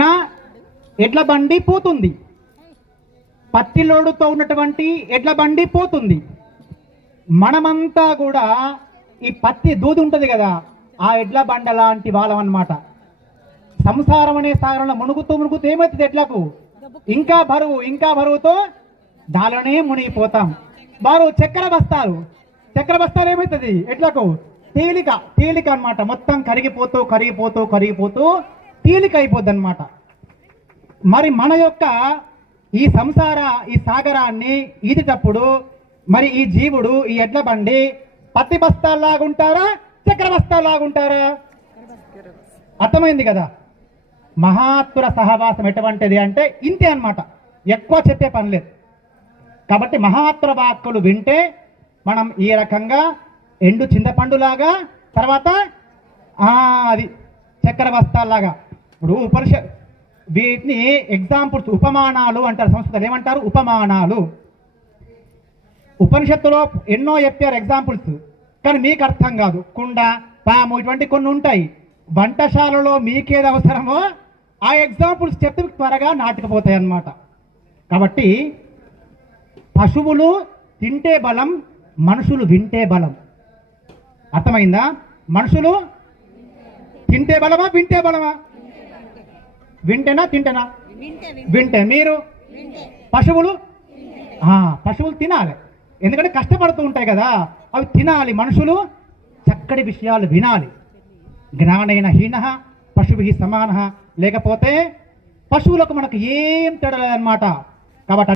నా ఎడ్ల బండి పోతుంది, పత్తి లోడుతో ఉన్నటువంటి ఎడ్ల బండి పోతుంది. మనమంతా కూడా ఈ పత్తి దూది ఉంటుంది కదా, ఆ ఎడ్ల బండ లాంటి వాళ్ళం అన్నమాట. సంసారం అనే సాగరంలో మునుగుతూ ఏమవుతుంది ఎడ్లకు? ఇంకా బరువుతో దానిలోనే మునిగిపోతాం. వారు చక్కెర బస్తాలు ఏమవుతుంది ఎడ్లకు? తేలిక అన్నమాట. మొత్తం కరిగిపోతూ తేలిక అయిపోద్ది అన్నమాట. మరి మన యొక్క ఈ సాగరాన్ని ఈదేటప్పుడు మరి ఈ జీవుడు, ఈ ఎడ్ల బండి పత్తి బస్తాల్లాగుంటారా, చక్కెర బస్తాల్లాగుంటారా? అర్థమైంది కదా. మహాత్ముల సహవాసం ఎటువంటిది అంటే ఇంతే అన్నమాట, ఎక్కువ చెప్పే పని లేదు. కాబట్టి మహాత్ముల వాక్కులు వింటే మనం ఈ రకంగా ఎండు చింతపండులాగా, తర్వాత అది చక్కెర బస్తాల్లాగా. ఇప్పుడు వీటిని ఎగ్జాంపుల్స్, ఉపమానాలు అంటారు. సంస్కృతంలో ఏమంటారు? ఉపమానాలు. ఉపనిషత్తులో ఎన్నో చెప్పారు ఎగ్జాంపుల్స్, కానీ మీకు అర్థం కాదు. కుండ, పాము ఇటువంటి కొన్ని ఉంటాయి. వంటశాలలో మీకేది అవసరమో ఆ ఎగ్జాంపుల్స్ చెప్తే త్వరగా నాటుకుపోతాయి అన్నమాట. కాబట్టి పశువులు తింటే బలం, మనుషులు వింటే బలం. అర్థమైందా? మనుషులు తింటే బలమా, వింటే బలమా? తింటేనా? వింటే. మీరు పశువులు తినాలి, ఎందుకంటే కష్టపడుతూ ఉంటాయి కదా, అవి తినాలి. మనుషులు చక్కటి విషయాలు వినాలి. జ్ఞానైన హీన పశుభి సమాన, లేకపోతే పశువులకు మనకు ఏం తేడా లేదన్నమాట. కాబట్టి